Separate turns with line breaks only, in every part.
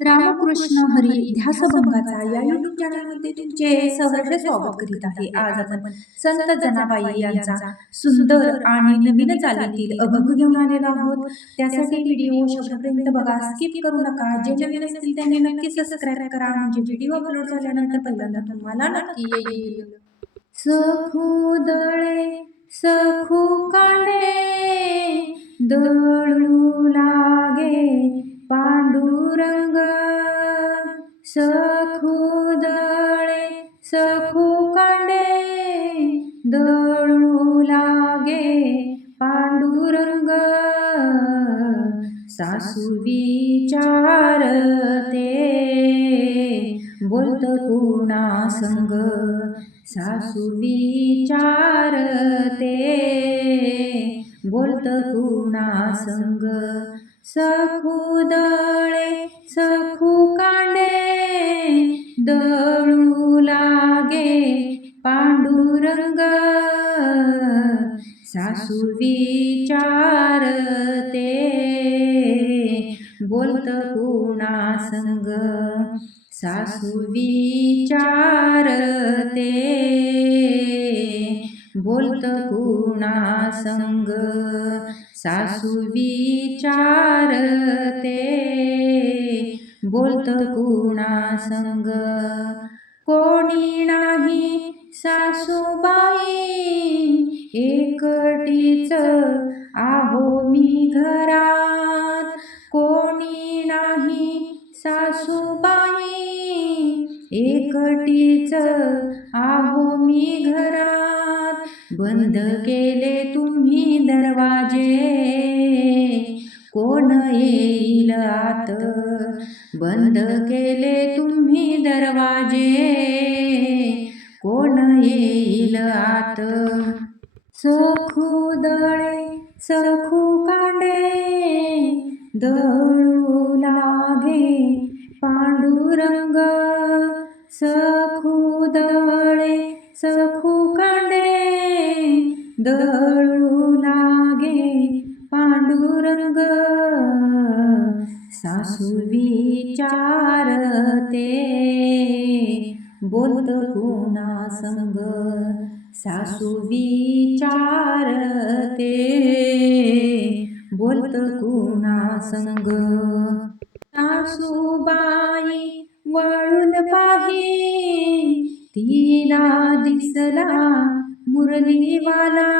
रामकृष्ण हरी ध्यासभंगाचा या युट्यूब चॅनलमध्ये तुमचे सहर्ष स्वागत करीत आहे. आज आपण संत जनाबाई यांचा सुंदर आणि नवीन चालीतील अभंग घेऊन आलेलो आहोत. त्यासाठी व्हिडिओ शेवटपर्यंत बघा. स्किप करू नका. जे नवीन असतील त्यांनी नक्की सबस्क्राईब करा. म्हणजे व्हिडिओ अपलोड झाल्यानंतर पहिल्यांदा तुम्हाला नक्की येईल. सखू दळे सखू कांडे दळू लागे पांडुरंग सखू दळे सखू दळू लागे पांडुरंग सासू विचारते बोलत कुणा संग सासू विचारते बोलत कुणा संग. सखू दळे सखू कांडे दळू लागे पांडुरंग. सासू विचारते बोलत कुणा संग. सासू विचारते बोलत कुणा संग सासू विचारते बोलत कुणा संग कोणी नाही सासूबाई एकटीच आहो मी घरात. कोणी नाही सासूबाई एकटीच आहो मी बंद केले तुम्ही दरवाजे. कोण येईल आत? बंद केले तुम्ही दरवाजे. कोण येईल आत? सखू दळे सखू कांडे. दळू लागे पांडुरंग. सखू दळे सखू का दळू लागे पांडुरंग. सासू विचारते बोलत कुणा संग सासू विचारते बोलत कुणा संग सासूबाई वळून पाही तिला दिसला मुरलीवाला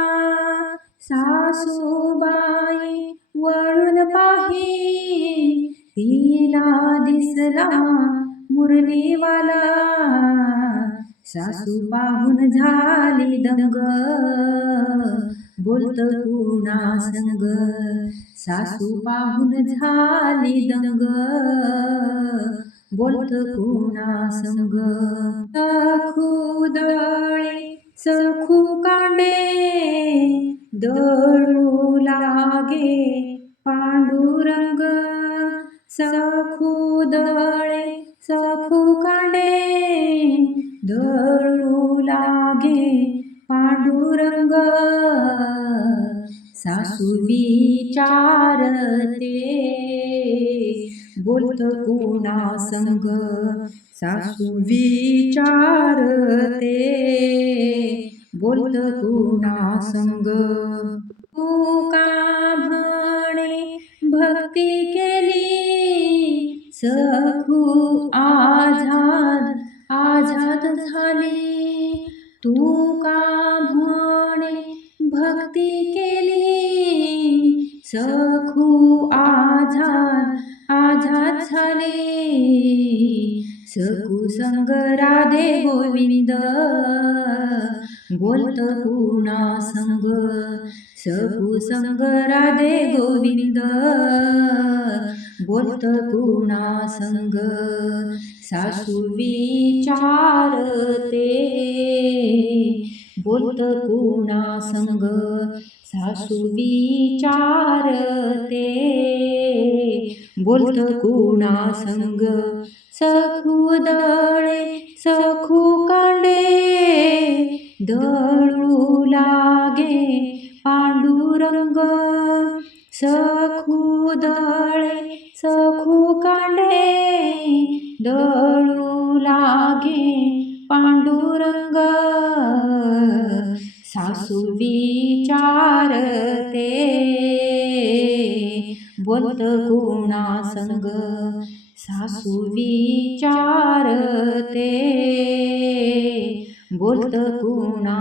सासूबाई वळून पाही. तिला दिसला मुरलीवाला सासू पाहून झाली दंग. बोलत कुणा संग सासू पाहून झाली दंग. बोलत कुणा संग सखू सखू कांडे दळू लागे पांडुरंग सखू दळे सखू कांडे दळू लागे पांडुरंग सासू विचारते बोलत कोणा संग सासू विचारते बोलत कोणा संग तू का म्हणे भक्ती केली? सखू आझाद सखू आझाद आझाद झाले. सकू संग राधे गोविंद बोलत कुणा संग. सकू संग राधे गोविंद बोलत कुणा संग. सासू विचारते बोलत कुणा संग. सासू विचारते बोलत कुणा संग सखू दळे सखू कांडे। दळू लागे पांडुरंग सखू दळे सखू कांडे। दळू लागे पांडुरंग। सासू विचारते बोलत गुणा संग सासू विचारते बोलत गुणा